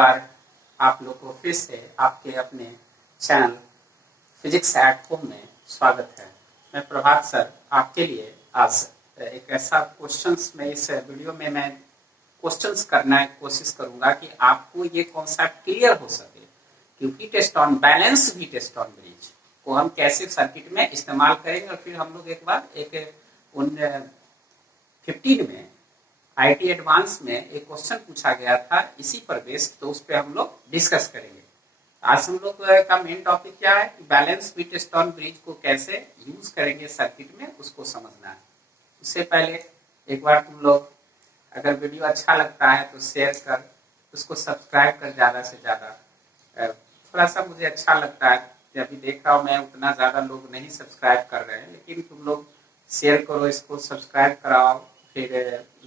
बार आप लोग को फिर से आपके अपने चैनल फिजिक्स एट होम में स्वागत है। मैं प्रभात सर आपके लिए आज एक ऐसा क्वेश्चंस में इस वीडियो में मैं क्वेश्चंस करना की कोशिश करूंगा कि आपको ये कॉन्सेप्ट क्लियर हो सके कि Wheatstone balance Wheatstone bridge को हम कैसे सर्किट में इस्तेमाल करेंगे। और फिर हम लोग एक बार उन 15 में आईटी एडवांस में एक क्वेश्चन पूछा गया था इसी पर बेस्ड, तो उस पर हम लोग डिस्कस करेंगे। आज हम लोग का मेन टॉपिक क्या है कि balance Wheatstone bridge को कैसे यूज करेंगे सर्किट में, उसको समझना है। उससे पहले एक बार तुम लोग अगर वीडियो अच्छा लगता है तो शेयर कर, उसको सब्सक्राइब कर ज्यादा से ज्यादा। थोड़ा सा मुझे अच्छा लगता है, अभी देख रहा हूँ मैं उतना ज्यादा लोग नहीं सब्सक्राइब कर रहे हैं, लेकिन तुम लोग शेयर करो, इसको सब्सक्राइब कराओ, फिर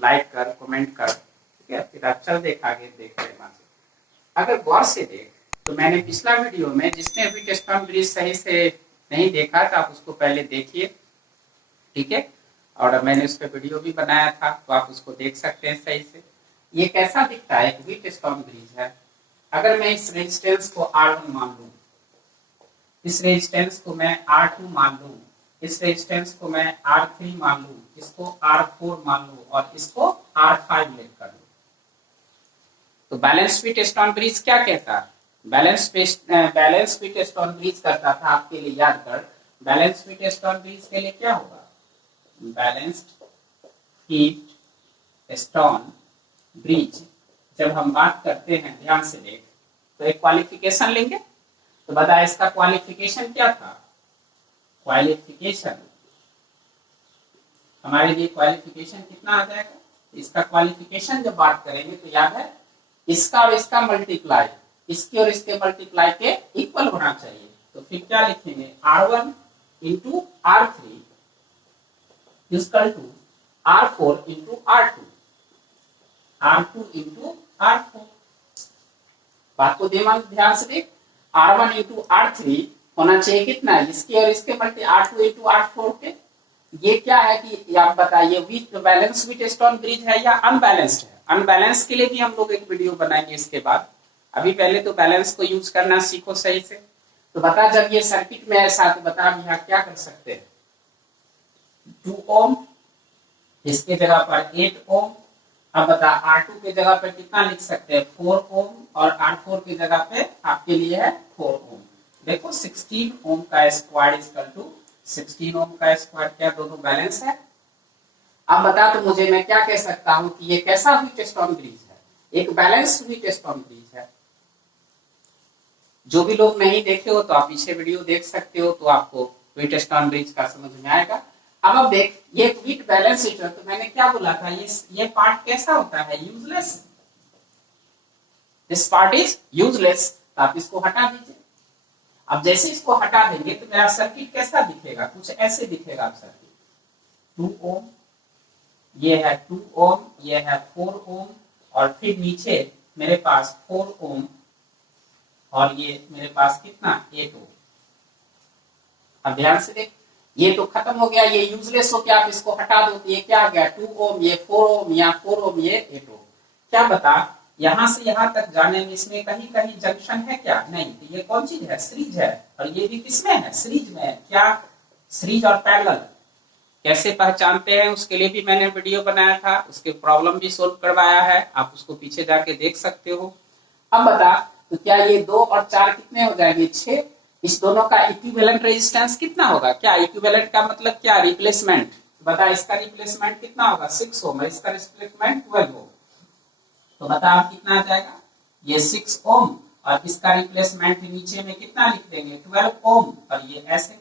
लाइक कर, कमेंट कर, ठीक है। फिर आप चल देख आगे देख रहे हैं। अगर गौर से देख तो मैंने पिछला वीडियो में जिसने अभी टेस्ट ऑन ब्रिज सही से नहीं देखा था आप उसको पहले देखिए, ठीक है। और मैंने उस पर वीडियो भी बनाया था तो आप उसको देख सकते हैं सही से। ये कैसा दिखता है, एक टेस्ट ऑन ब्रिज है। अगर मैं इस रेजिस्टेंस को R1 मान लूं, इस रेजिस्टेंस को मैं R2 मान लूं, इस रेजिस्टेंस को मैं R3 मान लूं, इसको R4 मान लूं और इसको R5 लेट कर लूं, तो balance Wheatstone bridge क्या कहता है? Balance Wheatstone bridge करता था, आपके लिए याद कर, balance Wheatstone bridge के लिए क्या होगा? Balanced Wheatstone bridge जब हम बात करते हैं, ध्यान से देख, तो एक क्वालिफिकेशन लेंगे। तो बता इसका क्वालिफिकेशन क्या था? क्वालिफिकेशन हमारे लिए क्वालिफिकेशन कितना आ जाएगा? इसका क्वालिफिकेशन जब बात करेंगे तो याद है इसका और इसका मल्टीप्लाई, इसके और इसके मल्टीप्लाई के इक्वल होना चाहिए। तो फिर क्या लिखेंगे? R1 into R3 equal to R4 into R2, R2 into R4। बात को ध्यान से देख, R1 इंटू R3 होना चाहिए कितना? इसके और इसके मल्टी R2 इंटू R4 के। ये क्या है कि आप बताइए balance Wheatstone bridge है या अनबैलेंस्ड है? अनबैलेंस के लिए भी हम लोग एक वीडियो बनाएंगे इसके बाद। अभी पहले तो बैलेंस को यूज करना सीखो सही से। तो बता जब ये सर्किट में ऐसा तो बता यहाँ क्या कर सकते हैं? 2 ओम, इसके जगह पर 8 ओम। अब बता R2 के जगह पे कितना लिख सकते हैं? 4 ओम, और R4 की जगह पे आपके लिए है 4 ओम। देखो 16 ओम का स्क्वायर इक्वल टू 16 ओम का स्क्वायर, क्या दोनों बैलेंस है? अब बता तो मुझे मैं क्या कह सकता हूं कि ये कैसा हीट टेस्ट ऑन ब्रिज है? एक balanced Wheatstone bridge है। जो भी लोग नहीं देखे हो तो आप पीछे वीडियो देख सकते हो, तो आपको हीट टेस्ट ऑन ब्रिज का समझ में आएगा। अब देख ये हीट बैलेंस हीटर, तो मैंने क्या बोला था, ये पार्ट कैसा होता है? Useless. This part is useless, तो आप इसको हटा दीजिए। अब जैसे इसको हटा देंगे तो मेरा सर्किट कैसा दिखेगा? कुछ ऐसे दिखेगा आप सर्किट। 2 ओम, ये है 2 ओम, ये है 4 ओम, और फिर नीचे मेरे पास 4 ओम, और ये मेरे पास कितना? 8 ओम। अब ध्यान से देख, ये तो खत्म हो गया, ये यूजलेस हो गया। आप इसको हटा दो तो ये क्या आ गया? 2 ओम, ये 4 ओम, या 4 ओम, ये 8 ओम। क्या बता, यहां से यहां तक जाने में इसमें कहीं कहीं जंक्शन है क्या? नहीं। तो ये कौन चीज है? सीरीज है। और ये भी किसमें है? सीरीज में है। क्या? सीरीज और पैरेलल कैसे पहचानते हैं उसके लिए भी मैंने वीडियो बनाया था, उसके प्रॉब्लम भी सोल्व करवाया है, आप उसको पीछे जाके देख सकते हो। अब बता तो क्या ये 2 और 4 कितने हो जाएंगे? 6। इस दोनों का इक्विवेलेंट रेजिस्टेंस कितना होगा? क्या इक्विवेलेंट का मतलब क्या? रिप्लेसमेंट। बता इसका रिप्लेसमेंट कितना होगा? 6 ओम, इसका रिप्लेसमेंट 12 ओम। तो बता आप कितना आ जाएगा? ये 6 ओम, और इसका रिप्लेसमेंट नीचे में कितना लिख देंगे? 12 ओम, और ये ऐसे।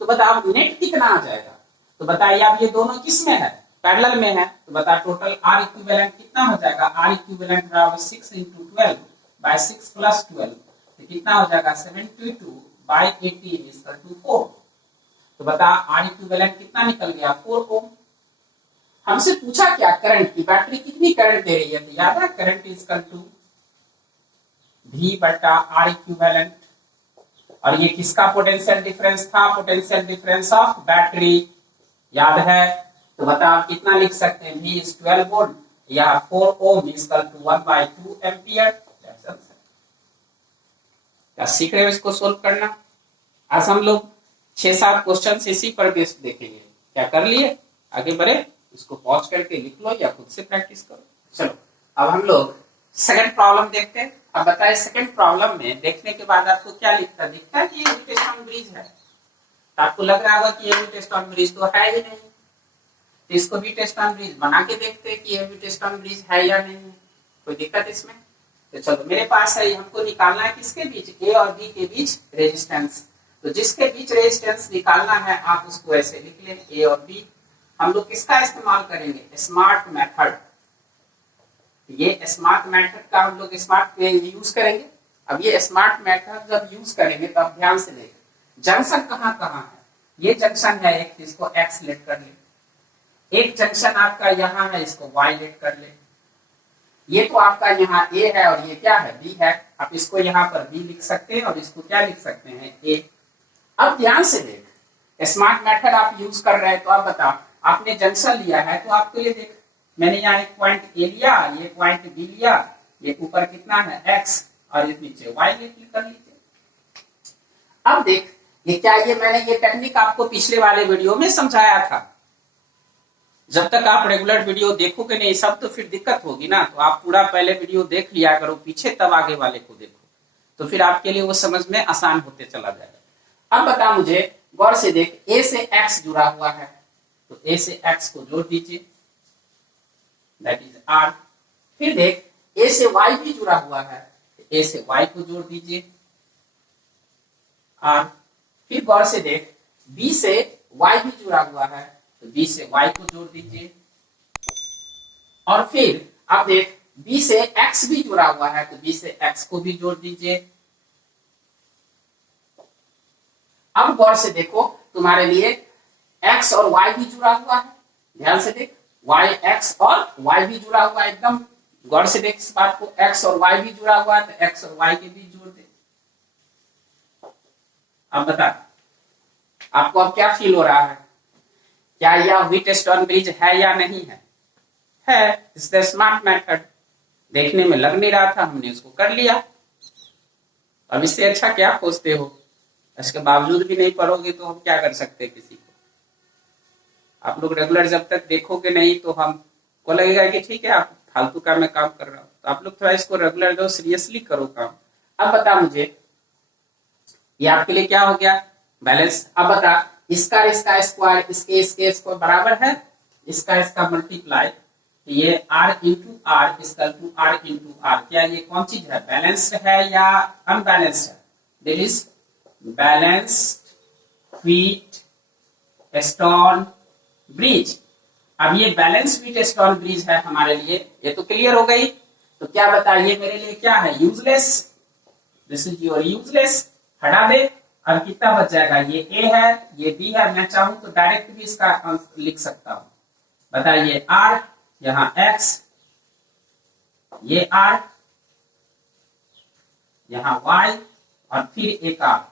तो बता आप नेट कितना आ जाएगा? तो बताइए आप ये दोनों किस में है? पैरेलल में है। तो बता टोटल R इक्विवेलेंट कितना हो जाएगा? R इक्विवेलेंट बराबर 6 इंटू 12 बाय 6 प्लस 12, तो कितना हो जाएगा? 72 बाय 18 इक्वल टू 4। तो बता R इक्विवेलेंट कितना निकल गया? 4 ओम। हमसे पूछा क्या? करंट की, बैटरी कितनी करंट दे रही है? तो याद है current is equal to V बटा R इक्विवेलेंट। और ये किसका पोटेंशियल डिफरेंस था? पोटेंशियल डिफरेंस ऑफ बैटरी, याद है? तो बता आप कितना लिख सकते हैं? V इज 12 वोल्ट या 4 ओम इक्वल टू 1/2 एम्पियर। क्या सीख रहे हो इसको सोल्व करना? आज हम लोग 6-7 क्वेश्चन इसी पर बेस्ड देखेंगे। क्या कर लिए? आगे बढ़े? इसको पॉज करके लिख लो या खुद से प्रैक्टिस करो। चलो अब हम लोग सेकंड प्रॉब्लम देखते हैं। अब बताइए सेकंड प्रॉब्लम में देखने के बाद आपको क्या दिखता है कि ये वीटस्टोन ब्रिज है। तो आपको लग रहा होगा कि ये वीटस्टोन ब्रिज तो है ही नहीं, तो इसको वीटस्टोन ब्रिज बना के देखते हैं कि ये वीटस्टोन ब्रिज है या नहीं। कोई दिक्कत इसमें? तो चलो मेरे पास है, हमको निकालना है किसके बीच, ए और बी के बीच रेजिस्टेंस। तो जिसके बीच रेजिस्टेंस निकालना है आप उसको ऐसे लिख लें, ए और बी। हम लोग किसका इस्तेमाल करेंगे? Smart method. ये स्मार्ट मेथड का हम लोग स्मार्ट यूज करेंगे। अब ये स्मार्ट मेथड जब यूज करेंगे तो आप ध्यान से देखें जंक्शन कहाँ कहाँ है। ये जंक्शन है एक, इसको एक्स लेट कर ले। एक जंक्शन आपका यहाँ है, इसको वाई लेट कर ले। ये तो आपका यहाँ ए है और ये क्या है, बी है। आप इसको यहाँ पर बी लिख सकते हैं और इसको क्या लिख सकते हैं, ए। अब ध्यान से देख, स्मार्ट मेथड आप यूज कर रहे हैं तो आप बताओ, आपने जंक्शन लिया है तो आपके लिए देख, मैंने यहाँ एक पॉइंट ए लिया, ये पॉइंट बी लिया, ये ऊपर कितना है एक्स और ये नीचे वाई कर लीजिए। अब देख ये क्या, ये मैंने ये टेक्निक आपको पिछले वाले वीडियो में समझाया था। जब तक आप रेगुलर वीडियो देखोगे नहीं सब तो फिर दिक्कत होगी ना। तो आप पूरा पहले वीडियो देख लिया करो पीछे, तब आगे वाले को देखो, तो फिर आपके लिए वो समझ में आसान होते चला जाएगा। अब बता मुझे, गौर से देख, ए से एक्स जुड़ा हुआ है तो ए से एक्स को जोड़ दीजिए, दैट इज आर। फिर देख ए से वाई भी जुड़ा हुआ है तो ए से वाई को जोड़ दीजिए, आर। फिर गौर से देख, बी से वाई भी जुड़ा हुआ है तो बी से वाई को जोड़ दीजिए। और फिर अब देख, बी से एक्स भी जुड़ा हुआ है तो बी से एक्स को भी जोड़ दीजिए। अब गौर से देखो, तुम्हारे लिए एक्स और वाई भी जुड़ा हुआ है। ध्यान से देख, वाई एक्स और वाई भी जुड़ा हुआ है, एकदम गौर से देख इस बात को, एक्स और वाई भी जुड़ा हुआ है तो एक्स और वाई के भी जोड़ दे। अब बता आपको अब क्या फील हो रहा है, क्या यह वीटस्टोन ब्रिज है या नहीं है? है। इस द स्मार्ट मेथड। देखने में लग नहीं रहा था, हमने इसको कर लिया। अब इससे अच्छा क्या खोजते हो? इसके बावजूद भी नहीं पढ़ोगे तो हम क्या कर सकते हैं किसी को? आप लोग रेगुलर जब तक देखोगे नहीं तो हमको लगेगा कि ठीक है आप फालतू का मैं काम कर रहा हूं। तो आप लोग थोड़ा इसको रेगुलर दो, सीरियसली करो काम। अब बता मुझे, ये आपके लिए क्या हो गया, बैलेंस। अब बता, इसका स्क्वायर इसके स्क्वायर बराबर है, इसका मल्टीप्लाई, ये r into R equal to r into R. क्या ये कौन चीज है, बैलेंस्ड है या अनबैलेंस्ड है? This is balanced Wheatstone bridge. अब ये बैलेंस वीटस्टोन ब्रिज है हमारे लिए, ये तो क्लियर हो गई। तो क्या बताइए मेरे लिए क्या है, useless. This is your useless, हटा दे। अब कितना बच जाएगा, ये ए है ये बी है, मैं चाहूं तो डायरेक्ट भी इसका आंसर लिख सकता हूं। बताइए आर, यहां एक्स, ये आर, यहां वाई और फिर एक आर।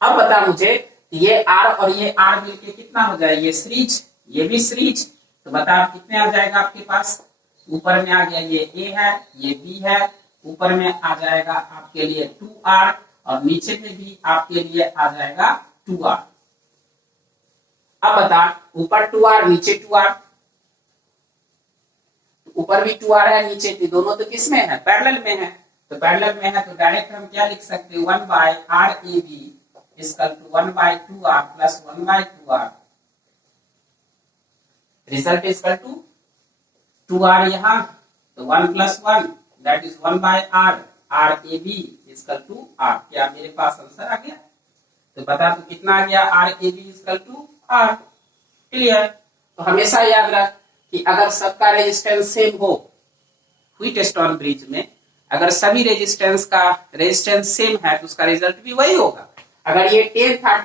अब बता मुझे, ये आर और ये आर मिलके कितना हो जाए, ये सीरीज, ये भी सीरीज। तो बता कितने आ जाएगा आपके पास, ऊपर में आ गया ये ए है ये बी है, ऊपर में आ जाएगा आपके लिए 2r और नीचे में भी आपके लिए आ जाएगा 2r। अब बता, ऊपर 2r नीचे 2r, ऊपर भी 2r है नीचे भी, दोनों तो किस में है, पैरेलल में है। तो पैरेलल में है तो डायरेक्ट हम क्या लिख सकते हैं, 1/RAB equal to 1/2r plus 1/2r। Result equal to 2r यहाँ तो 1 plus 1 that is 1/r, RAB equal to r। क्या मेरे पास आंसर आ गया? तो बता तो कितना आ गया, RAB equal to r। Clear. तो हमेशा याद रख कि अगर सबका रेजिस्टेंस सेम हो, व्हीटस्टोन ब्रिज में अगर सभी रेजिस्टेंस सेम है तो उसका रिजल्ट भी वही होगा। अगर ये 10 था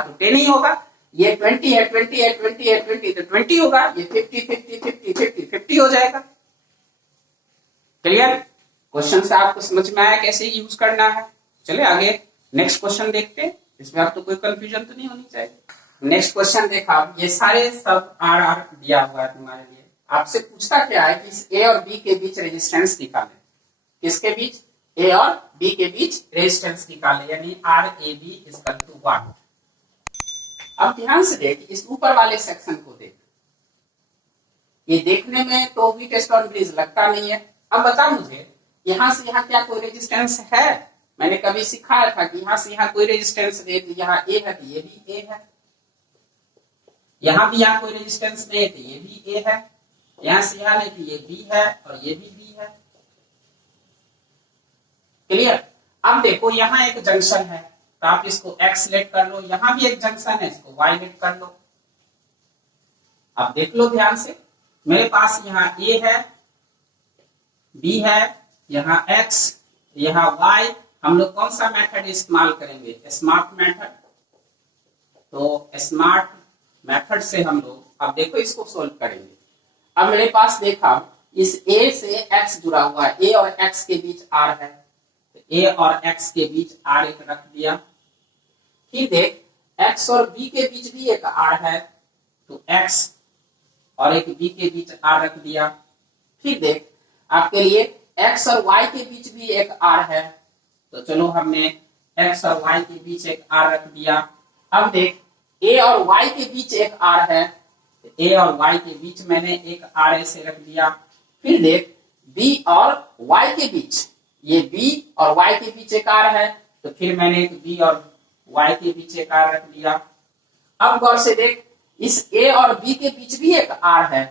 तो 10 ही होगा। ये 20 है 20 तो 20 होगा। ये 50 हो जाएगा। क्लियर। क्वेश्चन से आपको समझ में आया कैसे यूज करना है। चलिए आगे नेक्स्ट क्वेश्चन देखते हैं, इसमें आपको कोई कंफ्यूजन तो नहीं होनी चाहिए। नेक्स्ट क्वेश्चन देखा, ये सारे सब आर दिया हुआ है तुम्हारे लिए, आपसे पूछता क्या है कि इस ए और बी के बीच रेजिस्टेंस निकालें। किसके बीच? ए और बी के बीच रेजिस्टेंस निकालें, यानी R A B equal to what. अब ध्यान से देख, इस ऊपर वाले सेक्शन को देख, ये देखने में तो व्हीटस्टोन ब्रिज लगता नहीं है। अब बता मुझे, यहां से यहां क्या कोई रेजिस्टेंस है? मैंने कभी सिखाया था कि यहां से यहां कोई रेजिस्टेंस दे, तो यहाँ ए है तो ये भी ए है, यहां भी यहाँ कोई रेजिस्टेंस नहीं है तो ये भी ए है, यहां से यहां नहीं तो ये बी है और ये भी बी है। क्लियर? अब देखो यहाँ एक जंक्शन है तो आप इसको एक्स लेट कर लो, यहां भी एक जंक्शन है, इसको वाई लेट कर लो। अब देख लो ध्यान से, मेरे पास यहाँ ए है, बी है, यहाँ एक्स, यहाँ वाई। हम लोग कौन सा मेथड इस्तेमाल करेंगे? Smart method. तो स्मार्ट मेथड से हम लोग अब देखो इसको सोल्व करेंगे। अब मेरे पास देखा, इस ए से एक्स जुड़ा हुआ है, ए और एक्स के बीच आर है, ए और एक्स के बीच आर एक रख दिया। फिर देख, एक्स और बी के बीच भी एक आर है, तो एक्स और एक बी के बीच आर रख दिया। फिर देख, आपके लिए एक्स और वाई के बीच भी एक आर है, तो चलो हमने एक्स और वाई के बीच एक आर रख दिया। अब देख, ए और वाई के बीच एक आर है, तो ए और वाई के बीच मैंने एक आर ऐसे रख दिया। फिर देख, बी और वाई के बीच, ये बी और वाई के बीच एक आर है, तो फिर मैंने एक बी और वाई के बीच एक आर रख दिया। अब गौर से देख, इस ए और बी के बीच भी एक आर है,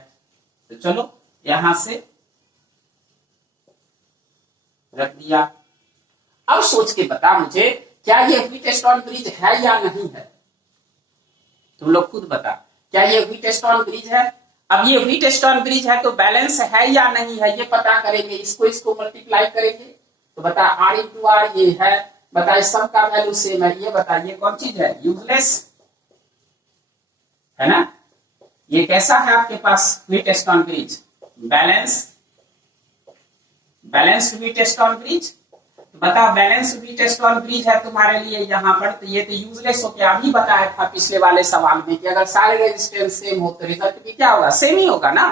तो चलो यहां से रख दिया। अब सोच के बता मुझे, क्या ये व्हीटस्टोन ब्रिज है या नहीं है? तुम लोग खुद बता, क्या ये व्हीटस्टोन ब्रिज है? अब ये व्हीटस्टोन ब्रिज है तो बैलेंस है या नहीं है, ये पता करेंगे। इसको मल्टीप्लाई करेंगे तो बता आर इंटू आर ये है, बता इस सब का वैल्यू सेम है, ये बता ये कौन चीज है? यूजलेस है ना। ये कैसा है आपके पास Wheatstone bridge? Balance Wheatstone bridge. बता, बैलेंस व्हीटस्टोन ब्रिज है तुम्हारे लिए यहाँ पर, तो ये तो यूजलेस हो गया। अभी बताया था पिछले वाले सवाल में कि अगर सारे रेजिस्टेंस सेम हो तो रिजल्ट भी क्या होगा? सेम ही होगा ना।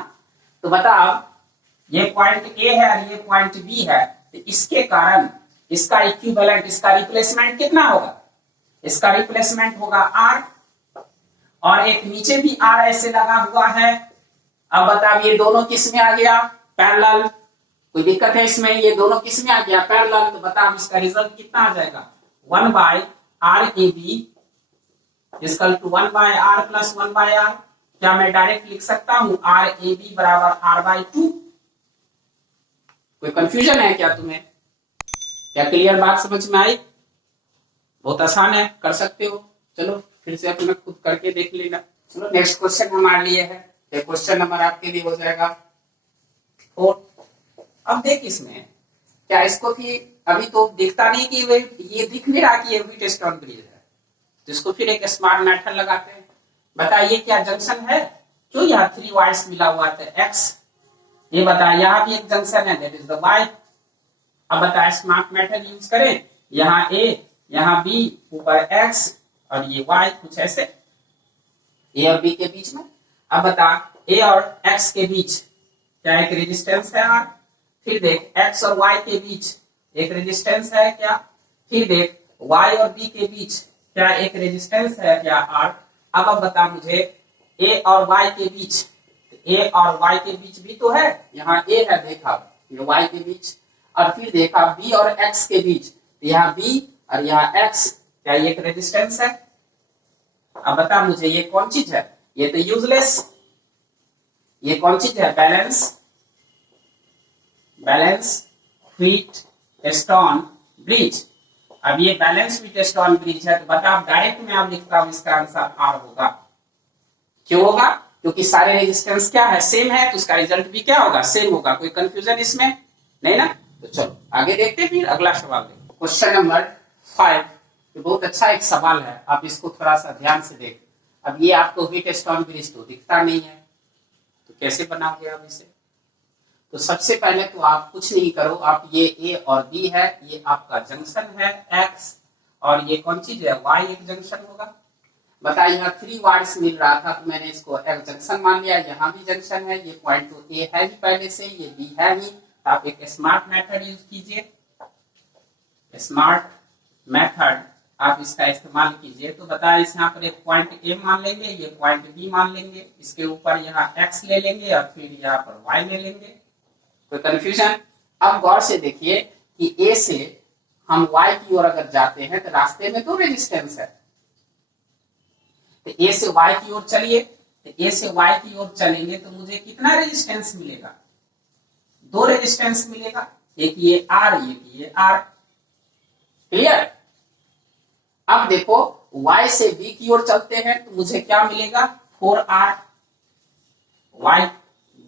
तो बता, ये पॉइंट ए है और ये पॉइंट बी है, तो इसके कारण इसका इक्विवेलेंट, इसका रिप्लेसमेंट कितना होगा? इसका रिप्लेसमेंट होगा आर, और एक नीचे भी आर ऐसे लगा हुआ है। अब बता, ये दोनों किस में आ गया? पैरेलल। कोई दिक्कत है इसमें? ये दोनों किस में आ गया? पैरेलल। तो बता इसका रिजल्ट कितना आ जाएगा? 1 by R A B equal to 1 by R plus 1 by R. क्या मैं डायरेक्ट लिख सकता हूं आर ए बी बराबर आर बाय 2? कोई कंफ्यूजन है क्या तुम्हें? क्या क्लियर बात समझ में आई? बहुत आसान है, कर सकते हो। चलो फिर से अपना खुद करके देख लेना। चलो नेक्स्ट क्वेश्चन हमारे लिए है, क्वेश्चन नंबर आपके लिए हो जाएगा 4। अब देख, इसमें क्या इसको भी अभी तो दिखता नहीं कि ये दिख नहीं रहा कि ये व्हीटस्टोन ब्रिज है, तो इसको फिर एक स्मार्ट मेथड लगाते हैं। बताइए क्या जंक्शन है? क्यों यहाँ 3 वायर्स मिला हुआ था एक्स, ये बता यहाँ भी एक जंक्शन है, दैट इज द वाई। अब बता स्मार्ट मेथड यूज करें, यहाँ ए, यहाँ बी, ऊपर एक्स और ये वाई, कुछ ऐसे ए और बी के बीच में। अब बता, ए और एक्स के बीच क्या एक रेजिस्टेंस है आर? फिर देख, एक्स और वाई के बीच एक रेजिस्टेंस है क्या? फिर देख, वाई और बी के बीच क्या एक रेजिस्टेंस है क्या आर? अब बता मुझे, ए और वाई के बीच, ए और वाई के बीच भी तो है, यहाँ ए है देखा, ये वाई के बीच। और फिर देखा बी और एक्स के बीच, यहाँ बी और यहाँ एक्स, क्या ये एक रेजिस्टेंस है? अब बता मुझे, ये कौन चीज है? ये तो यूजलेस। ये कौन चीज है? Balance Wheatstone bridge. अब ये बैलेंस व्हीटस्टोन ब्रिज है, तो बता डायरेक्ट में आप लिखता हूं, इसका आंसर आर होगा। क्यों होगा? क्योंकि सारे रेजिस्टेंस क्या है? सेम है, तो उसका रिजल्ट भी क्या होगा? सेम होगा। कोई कंफ्यूजन इसमें नहीं ना। तो चलो आगे देखते हैं, फिर अगला सवाल देखो। क्वेश्चन नंबर 5, तो बहुत अच्छा एक सवाल है, आप इसको थोड़ा सा ध्यान से देख। अब ये आपको व्हीटस्टोन ब्रिज तो दिखता नहीं है, तो कैसे बनाओगे आप इसे? तो सबसे पहले तो आप कुछ नहीं करो, आप ये ए और बी है, ये आपका जंक्शन है एक्स, और ये कौन चीज है? वाई एक जंक्शन होगा। बताइए यहाँ 3 वाट्स मिल रहा था तो मैंने इसको एक जंक्शन मान लिया, यहाँ भी जंक्शन है, ये पॉइंट तो ए है ही पहले से, ये बी है ही, तो आप एक स्मार्ट मेथड यूज कीजिए, स्मार्ट मेथड आप इसका इस्तेमाल कीजिए। तो बताइए यहाँ पर एक पॉइंट ए मान लेंगे, ये पॉइंट बी मान लेंगे, इसके ऊपर यहाँ एक्स ले लेंगे और फिर यहाँ पर वाई ले लेंगे। कोई कंफ्यूजन? अब गौर से देखिए कि ए से हम वाई की ओर अगर जाते हैं तो रास्ते में 2 रेजिस्टेंस है, तो ए से वाई की ओर चलिए, तो ए से वाई की ओर चलेंगे तो मुझे कितना रेजिस्टेंस मिलेगा? 2 रेजिस्टेंस मिलेगा, एक ये आर, एक ये आर। क्लियर? अब देखो y से b की ओर चलते हैं तो मुझे क्या मिलेगा? 4r।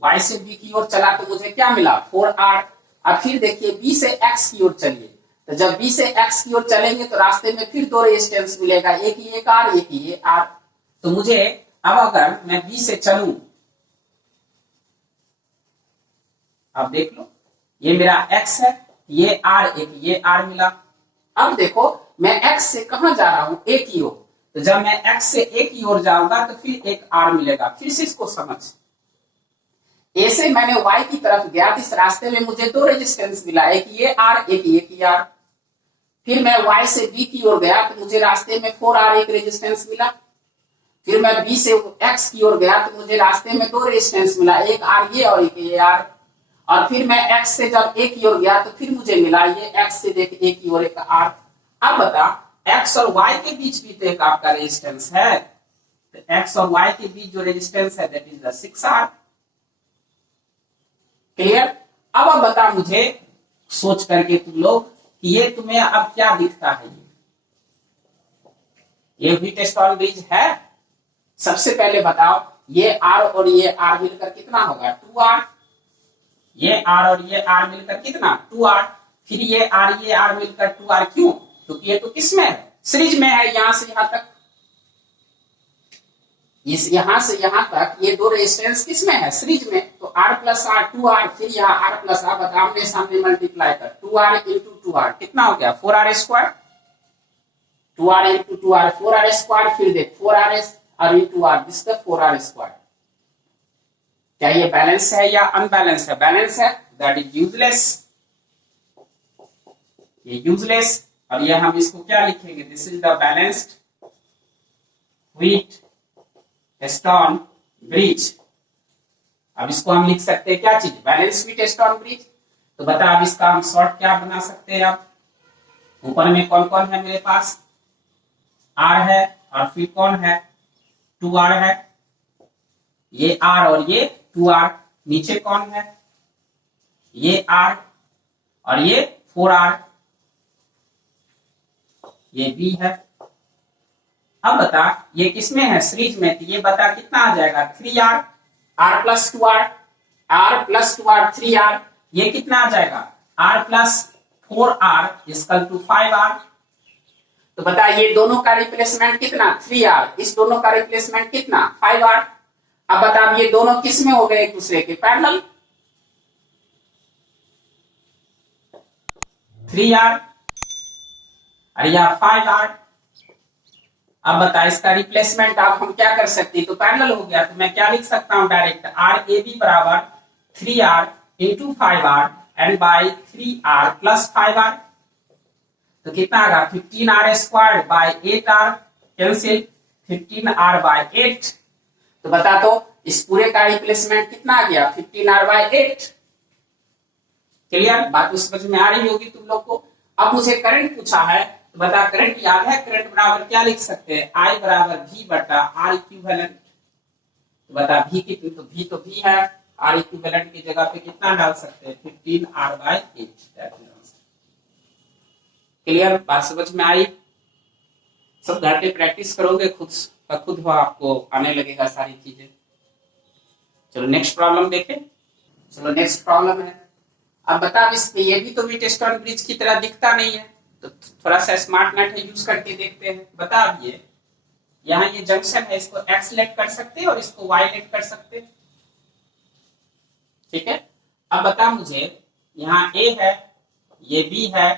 y से b की ओर चला तो मुझे क्या मिला? 4r। अब फिर देखिए b से x की ओर चलिए, तो जब b से x की ओर चलेंगे तो रास्ते में फिर 2 रेजिस्टेंस मिलेगा, एक ये r, एक ये r। तो मुझे अब अगर मैं b से चलूं, अब देख लो ये मेरा x है, ये r, एक ये r मिला। अब देखो मैं x से कहां जा रहा हूं? a की ओर, तो जब मैं x से a की ओर जाऊंगा तो फिर एक r मिलेगा। फिर से इसको समझ, a से मैंने y की तरफ गया, इस रास्ते में मुझे 2 रेजिस्टेंस मिला, एक ये r, एक ये r। फिर मैं y से b की ओर गया तो मुझे रास्ते में 4r एक रेजिस्टेंस मिला। फिर मैं b से x की ओर गया तो मुझे रास्ते में 2 रेजिस्टेंस मिला, एक r ये और एक ये r। और फिर मैं x से जब a की ओर गया तो फिर मुझे मिला ये x से देख a की ओर एक r। अब बता x और y के बीच भी तो एक आपका रेजिस्टेंस है, तो x और y के बीच जो रेजिस्टेंस है that is the 6r। Clear? अब बता मुझे सोच करके तुम लोग कि ये तुम्हें अब क्या दिखता है? ये व्हीटस्टोन ब्रिज है। सबसे पहले बताओ ये r और ये r मिलकर कितना होगा? 2r। ये r और ये r मिलकर कितना? 2r। फिर ये r मिलकर 2r। क्यों? क्योंकि ये तो किसमें है? सीरीज में है, यहां से यहां तक, इस यहां से यहां तक ये 2 रेजिस्टेंस किसमें है? सीरीज में। तो r प्लस r 2r, फिर यहाँ r प्लस r आमने सामने मल्टीप्लाई कर, 2r इंटू 2r कितना हो गया? 4r square. 2r into 2r 4r square. फिर देख 4r और into r, this the 4r square. क्या ये बैलेंस है या अनबैलेंस है? बैलेंस है, दैट इज यूजलेस। ये यूजलेस, और ये हम इसको क्या लिखेंगे? This is the balanced Wheatstone bridge. अब इसको हम लिख सकते हैं क्या चीज? Balance Wheatstone bridge. तो बता अब इसका हम शॉर्ट क्या बना सकते हैं? अब ऊपर में कौन कौन है मेरे पास? r है, और फिर कौन है? 2r है, ये r और ये 2r। नीचे कौन है? ये r और ये 4r, ये b है। अब बता ये किसमें है? सीरीज में। तो ये बता कितना आ जाएगा? 3r, r plus 2r, r plus 2r 3r। ये कितना आ जाएगा? r plus 4r equal to 5r। तो बता ये दोनों का रिप्लेसमेंट कितना? 3r। इस दोनों का रिप्लेसमेंट कितना? 5r। अब बता ये दोनों किस में हो गए? एक दूसरे के पैरेलल। 3r और यह 5r। अब बता इसका रिप्लेसमेंट आप हम क्या कर सकते हैं? तो पैरेलल हो गया, तो मैं क्या लिख सकता हूं? डायरेक्ट r a b बराबर 3r into 5r and by 3r plus 5r। तो कितना आएगा? 15r square by 8r, cancel 15r by 8। तो बता तो इस पूरे का रिप्लेसमेंट कितना आ गया? 15r by 8। क्लियर? बात समझ में आ रही होगी तुम लोग को। अब मुझे करंट पूछा है, तो बता करंट याद है? करंट बराबर क्या लिख सकते हैं? I बराबर V बटा R इक्विवेलेंट। तो बता V कितनी? तो V तो V है, R इक्विवेलेंट की जगह पे कितना डाल सकते हैं? 15R by 8। क्लियर? बात समझ में आई? सब घर पे प्रैक्टिस करोगे, खुद हो आपको आने लगेगा सारी चीजें। चलो नेक्स्ट प्रॉब्लम देखें। चलो नेक्स्ट प्रॉब्लम है। अब बता इस पे ये भी तो व्हीटस्टोन ब्रिज की तरह दिखता नहीं है, तो थोड़ा सा स्मार्ट मेथड यूज करके देखते हैं। बता अब ये यहाँ ये जंक्शन है, इसको एक्स लेट कर सकते हैं और इसको वाई लेट कर सकते हैं। ठीक है? अब बता मुझे यहाँ ए है, ये बी है,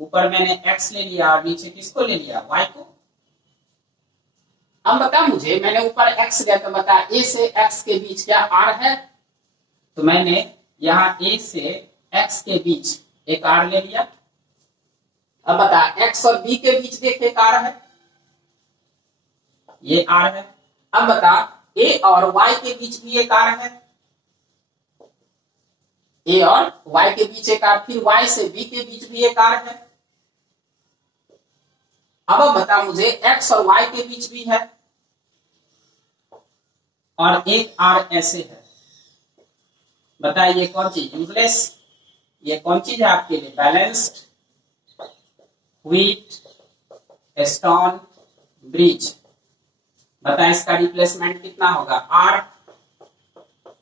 ऊपर मैंने एक्स ले लिया और नीचे किसको ले लिया? वाई को। अब बता मुझे, मैंने ऊपर x दिया तो बता a से x के बीच क्या r है? तो मैंने यहाँ a से x के बीच एक r ले लिया। अब बता x और b के बीच देख एक r है, ये r है। अब बता a और y के बीच भी एक r है, a और y के बीच एक r, फिर y से b के बीच भी एक r है। अब बता मुझे x और y के बीच भी है और एक r ऐसे है। बताइए ये कौन चीज यूजलेस, ये कौन चीज है आपके लिए? Balanced wheat stone bridge. बताएं इसका रिप्लेसमेंट कितना होगा? r।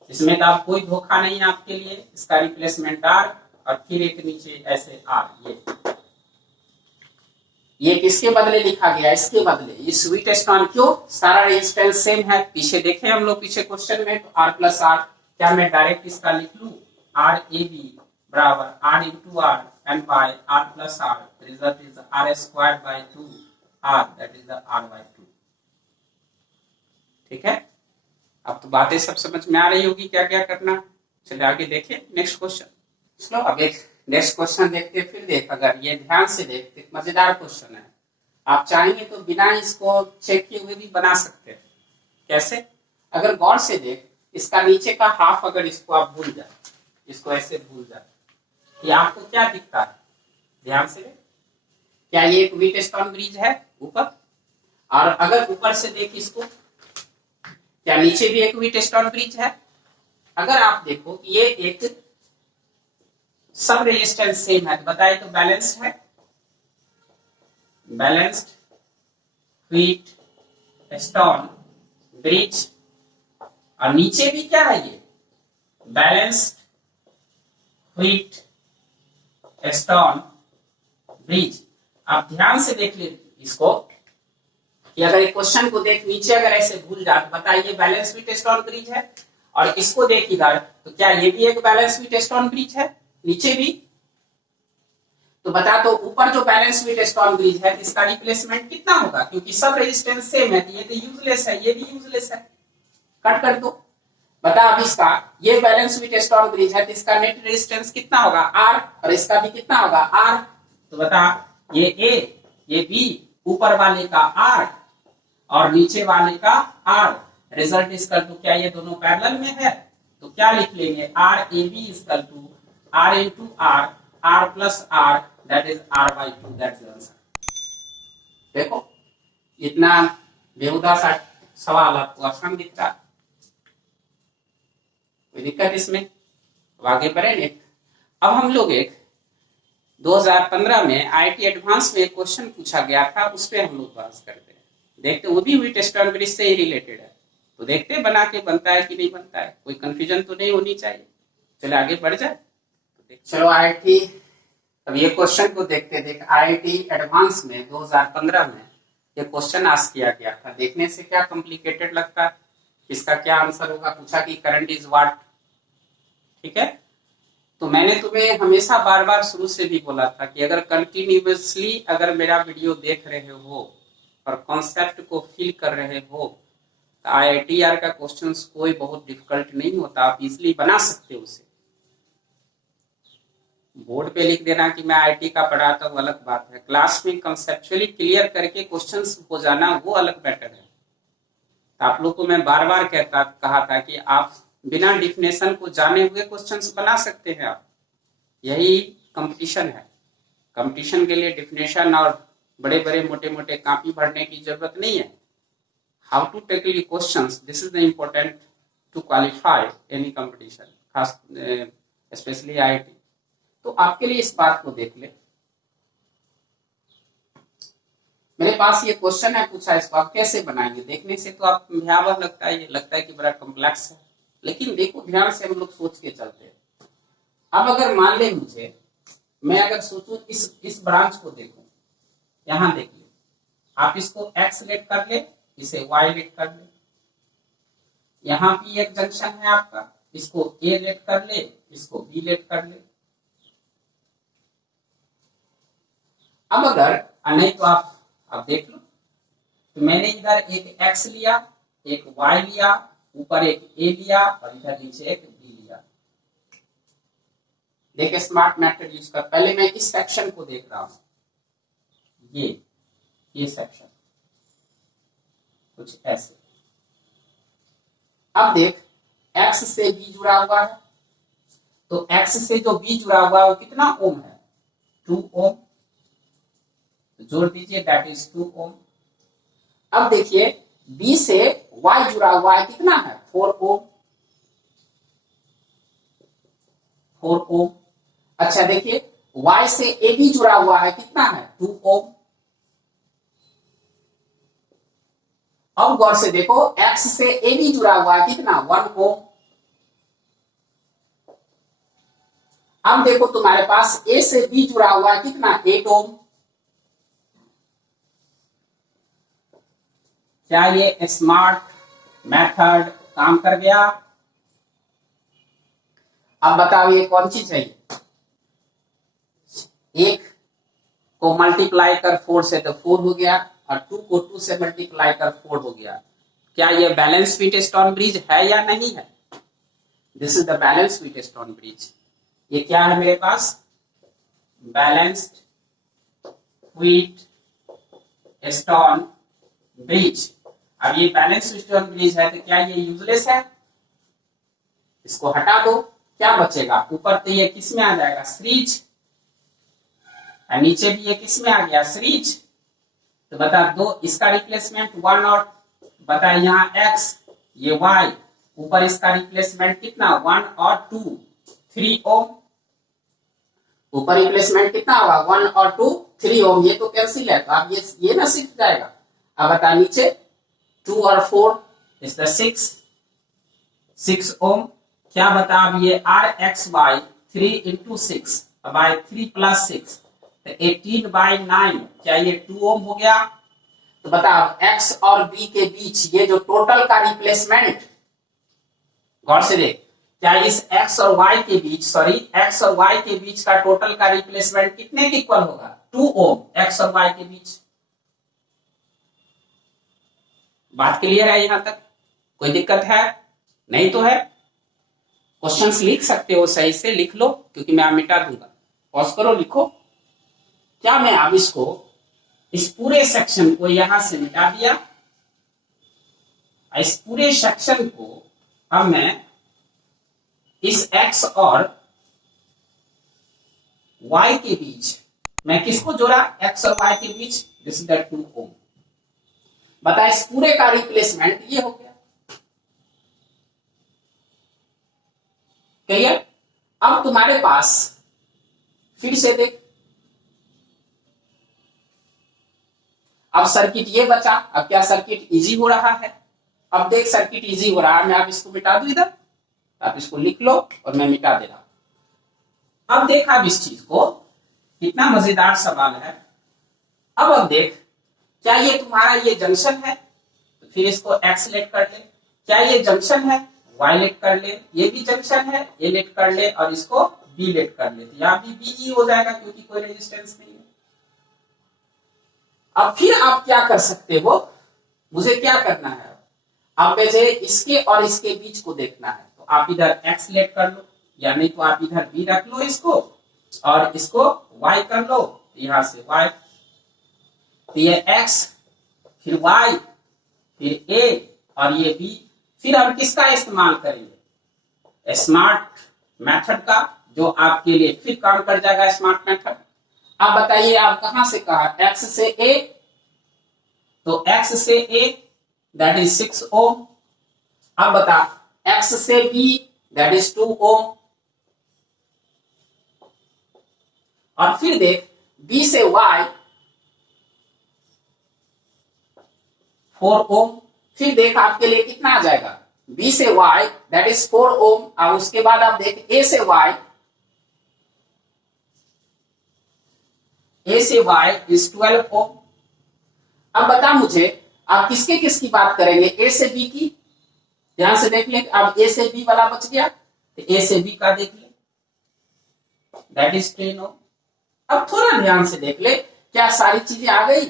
इसमें तो आप कोई धोखा नहीं है आपके लिए, इसका रिप्लेसमेंट r और फिर एक नीचे ऐसे r। ये किसके बदले लिखा गया? इसके बदले। ये स्वीट स्टोन, क्यों? सारा रेजिस्टेंस सेम है। पीछे देखे हम लोग पीछे क्वेश्चन में, तो r प्लस r, क्या मैं डायरेक्ट इसका लिख लू? r ए बी बराबर r into r and by r plus r, result is r square by 2 r, that is the r by 2। ठीक है, अब तो बातें सब समझ में आ रही होगी क्या क्या करना। चलिए आगे देखिए नेक्स्ट क्वेश्चन। चलो अब एक नेक्स्ट क्वेश्चन देखते हैं। फिर देख, अगर ये ध्यान से देखते, मजेदार क्वेश्चन है। आप चाहेंगे तो बिना इसको चेक किए हुए भी बना सकते हैं। कैसे? अगर गौर से देख, इसका नीचे का हाफ अगर इसको आप भूल जाए, इसको ऐसे भूल जाए, ये आपको क्या दिखता है? ध्यान से देख, क्या ये एक व्हीट स्टोन ब्रिज है ऊपर? और अगर ऊपर से देख इसको, क्या नीचे भी एक व्हीट स्टोन ब्रिज है? अगर आप देखो ये एक सब रेजिस्टेंस सेम है, तो बताइए तो बैलेंस्ड है? Balanced wheat stone bridge. और नीचे भी क्या है? ये बैलेंस्ड व्हीट स्टोन ब्रिज। आप ध्यान से देख ले इसको, कि अगर एक क्वेश्चन को देख नीचे अगर ऐसे भूल जाए, बताइए बैलेंस व्हीट स्टोन ब्रिज है। और इसको देख इधर, तो क्या ये भी एक बैलेंस व्हीट स्टोन ब्रिज है? नीचे भी। तो बता, तो ऊपर जो बैलेंस व्हीट स्टोन ब्रिज है, इसका रिप्लेसमेंट कितना होगा? क्योंकि सब रेजिस्टेंस सेम है, तो ये तो यूजलेस है, ये भी यूजलेस है, कट कर दो। बता अब इसका, ये बैलेंस व्हीट स्टोन ब्रिज है, तो इसका नेट रेजिस्टेंस कितना होगा? R, और इसका भी कितना होगा? R। तो बता, ये A, ये B, ऊपर वाले का R और नीचे वाले का R, रिजल्ट इसका टू, क्या ये दोनों पैरेलल में है? तो क्या लिख लेंगे? R A B equal to R into R, R plus R, that is R by 2, that is answer. देखो इतना बेहुदा सा सवाल आपको आसान दिखता, कोई दिक्कत इसमें? अब आगे बढ़े। अब हम लोग एक 2015 में आईआईटी एडवांस में एक क्वेश्चन पूछा गया था, उस पर हम लोग बात करते हैं। देखते, वो भी व्हीट स्टोन ब्रिज से ही रिलेटेड है, तो देखते बना के बनता है कि नहीं बनता है, कोई कंफ्यूजन तो नहीं होनी चाहिए। चलो आगे बढ़ जाए। चलो आईआईटी, अब ये क्वेश्चन को देखते। देख, आईआईटी एडवांस में 2015 में ये क्वेश्चन आस्क किया गया था। देखने से क्या कॉम्प्लिकेटेड लगता है, इसका क्या आंसर होगा? पूछा कि करंट इज व्हाट। ठीक है, तो मैंने तुम्हें हमेशा बार बार शुरू से भी बोला था कि अगर कंटिन्यूअसली अगर मेरा वीडियो देख रहे हो और कॉन्सेप्ट को फील कर रहे हो, तो आईआईटीआर का क्वेश्चंस कोई बहुत डिफिकल्ट नहीं होता, आप इजीली बना सकते हो उसे। बोर्ड पे लिख देना कि मैं आईआईटी का पढ़ाता हूँ अलग बात है, क्लास में कंसेप्चुअली क्लियर करके क्वेश्चंस हो जाना वो अलग मैटर है। तो आप लोग को मैं बार बार कहा था कि आप बिना डिफिनेशन को जाने हुए क्वेश्चंस बना सकते हैं आप। यही कंपटीशन है। कंपटीशन के लिए डिफिनेशन और बड़े बड़े मोटे मोटे कॉपी भरने की जरूरत नहीं है। How to tackle questions, this is the important to qualify any competition, खास स्पेशली आईआईटी। तो आपके लिए इस बात को देख ले, मेरे पास ये क्वेश्चन है पूछा, इसको आप कैसे बनाएंगे? देखने से तो आप भयावह लगता है, ये लगता है कि बड़ा कॉम्प्लेक्स है, लेकिन देखो ध्यान से हम लोग सोच के चलते हैं। अब अगर मान ले मुझे, मैं अगर सोचूं इस ब्रांच को देखूं, यहां देखिए, आप इसको एक्स लेट कर ले, इसे वाई लेट कर ले, यहां भी एक जंक्शन है आपका, इसको ए लेट कर ले, इसको बी लेट कर ले। अब अगर नहीं तो आप देख लो, तो मैंने इधर एक x लिया, एक y लिया, ऊपर एक a लिया और इधर नीचे एक b लिया। देखिए स्मार्ट मेथड यूज कर, पहले मैं इस सेक्शन को देख रहा हूं, ये सेक्शन कुछ ऐसे। अब देख x से b जुड़ा हुआ है, तो x से जो b जुड़ा हुआ है वो कितना ओम है, 2 ओम, तो जोड़ दीजिए, दैट इज 2 ओम। अब देखिए b से y जुड़ा हुआ है, कितना है, 4 ओम, 4 ओम। अच्छा देखिए y से ab जुड़ा हुआ है, कितना है, 2 ओम। अब गौर से देखो x से ab जुड़ा हुआ है, कितना, 1 ओम। अब देखो तुम्हारे पास a से b जुड़ा हुआ है, कितना, 8 ओम। क्या ये स्मार्ट मेथड काम कर गया? अब बताओ ये कौन सी चाहिए, एक को मल्टीप्लाई कर 4 से तो 4 हो गया, और 2 को 2 से मल्टीप्लाई कर 4 हो गया। क्या ये बैलेंस व्हीटस्टोन ब्रिज है या नहीं है? This is the balance Wheatstone bridge. ये क्या है मेरे पास, बैलेंस्ड व्हीटस्टोन ब्रिज। अब ये बैलेंस व्हीटस्टोन ब्रिज है तो क्या ये यूजलेस है? इसको हटा दो, क्या बचेगा, ऊपर तो ये किस में आ जाएगा, सीरीज, और नीचे भी ये किस में आ गया, सीरीज। तो बता दो इसका रिप्लेसमेंट 1 और बता यहाँ x, ये y, ऊपर इसका रिप्लेसमेंट कितना, 1 और 2, 3 ओम। ऊपर रिप्लेसमेंट कितना होगा, 1 और 2, 3 ओम। ये तो कैंसिल है, तो अब ये ना सिर्फ जाएगा। अब बता नीचे 2 और 4 इज द 6 ओम। क्या बता, अब ये rx/3 इंटू 6 बाय 3 प्लस 6 तो 18/9, क्या ये 2 ओम हो गया? तो बता x और b के बीच ये जो टोटल का रिप्लेसमेंट, गौर से देख, क्या इस x और y के बीच, x और y के बीच का टोटल का रिप्लेसमेंट कितने के इक्वल होगा, 2 ओम, x और y के बीच। बात क्लियर है यहां तक? कोई दिक्कत है? नहीं तो है? क्वेश्चंस लिख सकते हो, सही से लिख लो, क्योंकि मैं मिटा दूंगा। पॉज करो, लिखो। क्या मैं अब इसको, इस पूरे सेक्शन को यहां से मिटा दिया, इस पूरे सेक्शन को अब मैं इस x और y के बीच मैं किसको जोड़ा, x और y के बीच, दिस इज द 2 ओम। बता इस पूरे का रिप्लेसमेंट ये हो गया। क्लियर? अब तुम्हारे पास फिर से देख, अब सर्किट ये बचा। अब क्या सर्किट इजी हो रहा है? अब देख सर्किट इजी हो रहा है, मैं अब इसको मिटा दूं इधर, आप इसको लिख लो और मैं मिटा दे रहा हूं। अब देख आप इस चीज को, कितना मजेदार सवाल है। अब देख, क्या ये तुम्हारा ये जंक्शन है, तो फिर इसको x लेट कर ले। क्या ये जंक्शन है, y लेट कर ले। ये भी जंक्शन है, a लेट कर ले, और इसको b लेट कर ले, तो यहाँ भी b ही हो जाएगा क्योंकि कोई रेजिस्टेंस नहीं है। अब फिर आप क्या कर सकते हो, मुझे क्या करना है, अब मुझे इसके और इसके बीच को देखना है, तो आप इधर x लेट कर लो, या नहीं तो आप इधर b रख लो इसको, और इसको y कर लो, यहां से y, तो ये x, फिर y, फिर a, और ये b। फिर हम किसका इस्तेमाल करेंगे, स्मार्ट मेथड का, जो आपके लिए फिर काम कर जाएगा, स्मार्ट मेथड। अब बताइए आप कहां से कहा, x से a, तो x से a दैट इज 6 ओम। अब बता x से b दैट इज 2 ओम, और फिर देख b से y 4 ओम। फिर देख आपके लिए कितना आ जाएगा, b से y दैट इज 4 ओम, और उसके बाद आप देख a से y इज 12 ओम। अब बता मुझे आप किसके किसकी बात करेंगे, a से b की, ध्यान से देख ले। अब a से b वाला बच गया, तो a से b का देख ले, दैट इज 10 ओम। अब थोड़ा ध्यान से देख ले, क्या सारी चीजें आ गई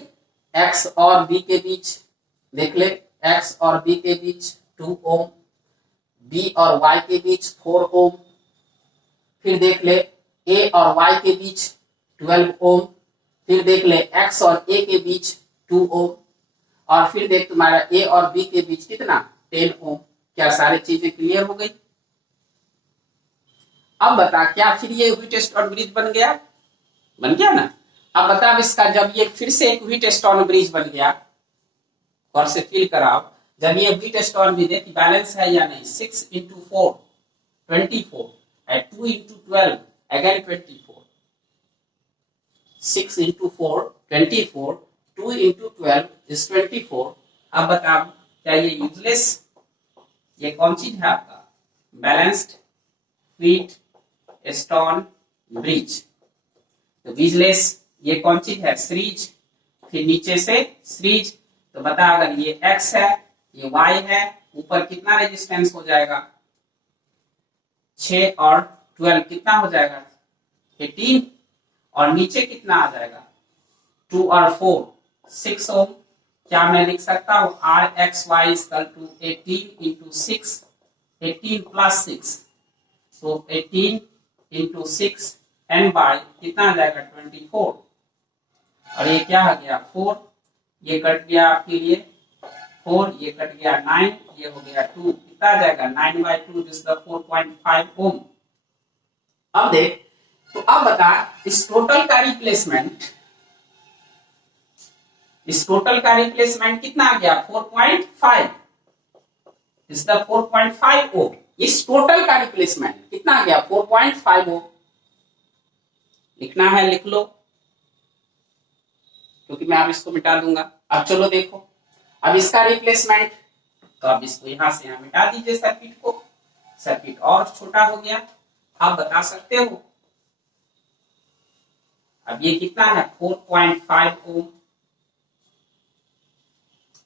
x और b के बीच, देख ले x और b के बीच 2 ओम, b और y के बीच 4 ओम, फिर देख ले a और y के बीच 12 ओम, फिर देख ले x और a के बीच 2 ओम, और फिर देख तुम्हारा a और b के बीच कितना 10 ओम। क्या सारी चीजें क्लियर हो गई? अब बता क्या फिर ये व्हीटस्टोन ब्रिज बन गया? बन गया ना। अब बता अब इसका जब ये फिर से एक व्हीटस्टोन ब्रिज बन गया, और से फील कराओ, जब ये व्हीटस्टोन ब्रिज देखिए बैलेंस है या नहीं, 6 into 4 24 and 2 into 12 again 24, 6 into 4 24, 2 into 12 is 24। अब बताओ क्या ये यूजलेस, ये कौन चीज है आपका? Balanced Wheatstone bridge. तो यूजलेस ये कौन चीज है? सीरीज, फिर नीचे से सीरीज। तो बता अगर ये x है, ये y है, ऊपर कितना रेजिस्टेंस हो जाएगा? 6 और 12 कितना हो जाएगा? 18, और नीचे कितना आ जाएगा? 2 और 4 6 ओम। क्या मैं लिख सकता हूं r x y equal to 18 into 6, 18 plus 6, तो 18 इंटू 6 एंड बाय कितना आ जाएगा? 24, और ये क्या आ गया? 4, ये कट गया आपके लिए 4, ये कट गया 9, ये हो गया 2, कितना आ जाएगा? 9/2 दिस द 4.5 ओम। अब देख, तो अब बता इस टोटल का रिप्लेसमेंट कितना आ गया? 4.5, दिस द 4.5 ओम। इस टोटल का रिप्लेसमेंट कितना आ गया? 4.5 ओम। लिखना है लिख लो, क्योंकि मैं अब इसको मिटा दूंगा। अब चलो देखो, अब इसका रिप्लेसमेंट, तो अब इसको यहां से यहां मिटा दीजिए सर्किट को, सर्किट और छोटा हो गया। आप बता सकते हो अब ये कितना है? 4.5 ओम।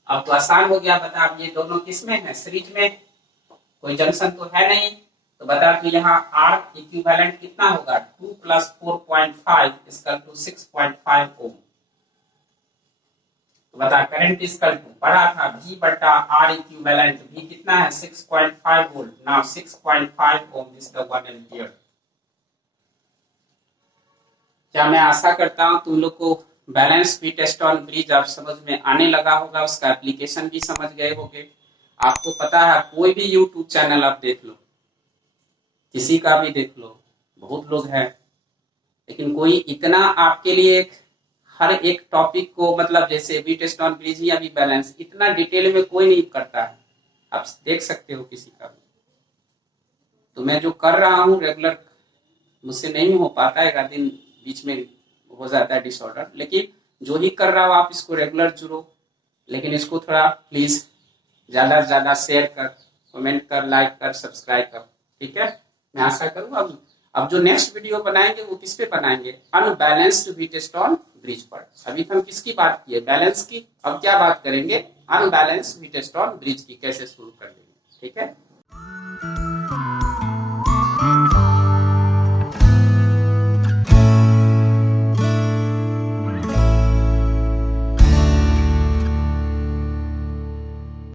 अब तो आसान हो गया, बता अब ये दोनों किसमें है? सीरीज में, कोई जंक्शन तो है नहीं। तो बता कि यहाँ R इक्विवेलेंट कितना होगा? 2 + 4.5 = 6.5 ओम। तो बता करंट इक्वल टू पढ़ा था V/R इक्विवेलेंट, V कितना है? 6.5 volt. Now 6.5 ohm is the 1 ampere. क्या मैं आशा करता हूं तुम लोग को बैलेंस व्हीटस्टोन ब्रिज अब समझ में आने लगा होगा, उसका एप्लीकेशन भी समझ गए होंगे। आपको पता है कोई भी यूट्यूब चैनल आप देख लो, किसी का भी देख लो, बहुत लोग हैं, लेकिन कोई इतना आपके लिए हर एक टॉपिक को, मतलब जैसे व्हीटस्टोन ब्रिज या भी बैलेंस, इतना डिटेल में कोई नहीं करता है। आप देख सकते हो किसी का भी। तो मैं जो कर रहा हूँ रेगुलर, मुझसे नहीं हो पाता है, एक दिन बीच में हो जाता है डिसऑर्डर, लेकिन जो ही कर रहा हूँ आप इसको रेगुलर जुड़ो। लेकिन इसको थोड़ा प्लीज ज्यादा से ज्यादा शेयर कर, कमेंट कर, लाइक कर, सब्सक्राइब कर, ठीक है। मैं आशा करूँ अब जो नेक्स्ट वीडियो बनाएंगे वो किस पे बनाएंगे? अनबैलेंस्ड व्हीटस्टोन ब्रिज पर। अभी हम किसकी बात किए? बैलेंस की। अब क्या बात करेंगे? अनबैलेंस्ड व्हीटस्टोन ब्रिज की, कैसे शुरू कर देंगे, ठीक है।